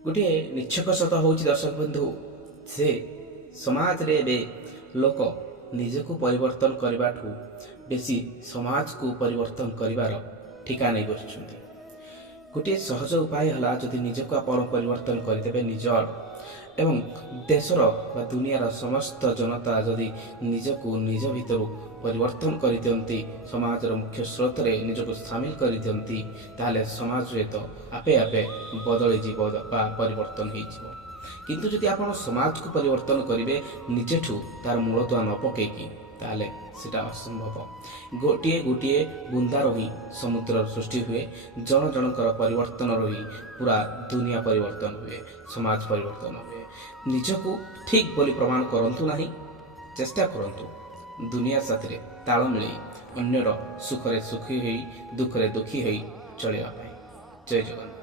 गोटे निच्छक सत हूँ दर्शक बंधु से समाज रे बे लोक निजको परिवर्तन करने बेसी समाज को परिवर्तन करिवार ठिका नहीं बसुँच। गोटे सहज उपाय है जदि निजको आप परिवर्तन करदे निजर एवं देशर बा दुनियार समस्त जनता जदि निजको निज भितर परिवर्तन कर दियंती, समाजर मुख्य स्रोत रे निजको सामिल कर दियंती, ताहले समाज रे तो आपे आपे बदली जीव बा परिवर्तन हो जीव। किंतु जदि आपण समाज को परिवर्तन करेंगे निजेठू तार मूलदुआ न पकईकी ताहले सेटा असंभव। गोटे गोटे बुंदार ही समुद्र सृष्टि हुए, जन जनकर परिवर्तन रही पूरा दुनिया परिवर्तन हुए, समाज परिवर्तन हुए। निजको ठीक बोली प्रमाण करंतु नहीं, चेष्टा करंतु दुनिया साथरे ताल मिले अन्यर सुखरे सुखी होई दुखरे दुखी होई चलिया पाई। जय जगन्नाथ।